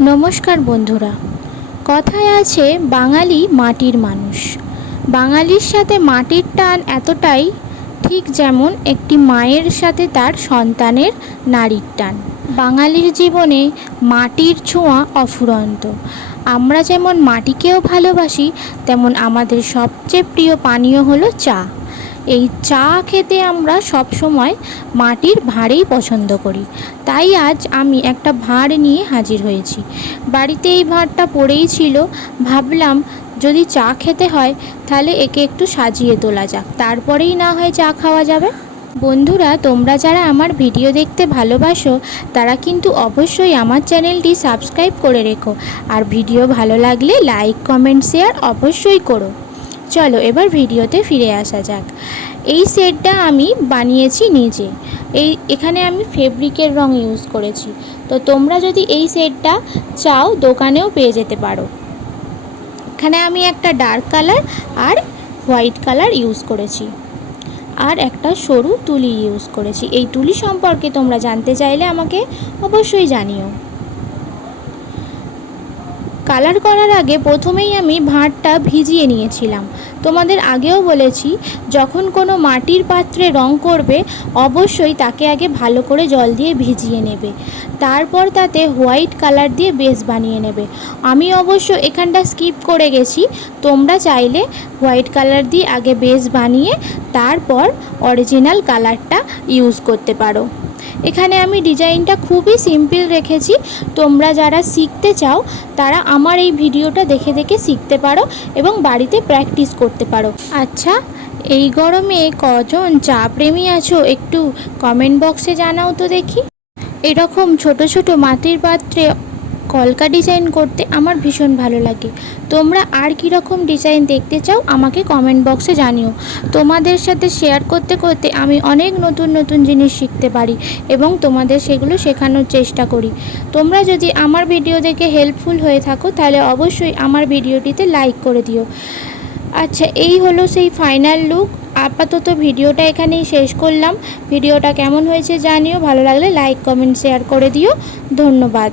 নমস্কার বন্ধুরা। কথায় আছে, বাঙালি মাটির মানুষ। বাঙালির সাথে মাটির টান এতটাই ঠিক যেমন একটি মায়ের সাথে তার সন্তানের নারীর টান। বাঙালির জীবনে মাটির ছোঁয়া অফুরন্ত। আমরা যেমন মাটিকেও ভালোবাসি, তেমন আমাদের সবচেয়ে প্রিয় পানীয় হলো চা। এই চা খেতে আমরা সব সময় মাটির ভাঁড়েই পছন্দ করি। তাই আজ আমি একটা ভাঁড় নিয়ে হাজির হয়েছি। বাড়িতে এই ভাঁড়টা পড়েই ছিল। ভাবলাম, যদি চা খেতে হয়, তাহলে একে একটু সাজিয়ে তোলা যাক। তারপরেই না হয় চা খাওয়া যাবে। বন্ধুরা, তোমরা যারা আমার ভিডিও দেখতে ভালোবাসো, তারা কিন্তু অবশ্যই আমার চ্যানেলটি সাবস্ক্রাইব করে রেখো। আর ভিডিও ভালো লাগলে লাইক, কমেন্ট, শেয়ার অবশ্যই করো। চলো এবার ভিডিওতে ফিরে আসা যাক। এই সেটটা আমি বানিয়েছি নিজে। এই, এখানে আমি ফেব্রিকের রং ইউজ করেছি। তো তোমরা যদি এই সেটটা চাও, দোকানেও পেয়ে যেতে পারো। এখানে আমি একটা ডার্ক কালার আর হোয়াইট কালার ইউজ করেছি। আর একটা সরু তুলি ইউজ করেছি। এই তুলি সম্পর্কে তোমরা জানতে চাইলে আমাকে অবশ্যই জানিও। কালার করার আগে প্রথমেই আমি ভাঁড়টা ভিজিয়ে নিয়েছিলাম। তোমাদের আগেও বলেছি, যখন কোনো মাটির পাত্রে রং করবে, অবশ্যই তাকে আগে ভালো করে জল দিয়ে ভিজিয়ে নেবে। তারপর তাতে হোয়াইট কালার দিয়ে বেস বানিয়ে নেবে। আমি অবশ্য এখানটা স্কিপ করে গেছি, তোমরা চাইলে হোয়াইট কালার দিয়ে আগে বেস বানিয়ে, তারপর অরিজিনাল কালারটা ইউজ করতে পারো। এখানে আমি ডিজাইনটা খুবই সিম্পল রেখেছি। তোমরা যারা শিখতে চাও, তারা আমার এই ভিডিওটা দেখে দেখে শিখতে পারো এবং বাড়িতে প্র্যাকটিস করতে পারো। আচ্ছা এই গরমে কজন চা প্রেমী আছো একটু কমেন্ট বক্সে জানাও তো দেখি। এরকম ছোট ছোট মাটির পাত্রে কলকা ডিজাইন করতে আমার ভীষণ ভালো লাগে। তোমরা আর কী রকম ডিজাইন দেখতে চাও আমাকে কমেন্ট বক্সে জানিও। তোমাদের সাথে শেয়ার করতে করতে আমি অনেক নতুন নতুন জিনিস শিখতে পারি এবং তোমাদের সেগুলো শেখানোর চেষ্টা করি। তোমরা যদি আমার ভিডিও দেখে হেল্পফুল হয়ে থাকো, তাহলে অবশ্যই আমার ভিডিওটিতে লাইক করে দিও। আচ্ছা এই হলো সেই ফাইনাল লুক আপাতত ভিডিওটা এখানেই শেষ করলাম। ভিডিওটা কেমন হয়েছে জানিও। ভালো লাগলে লাইক কমেন্ট শেয়ার করে দিও। ধন্যবাদ।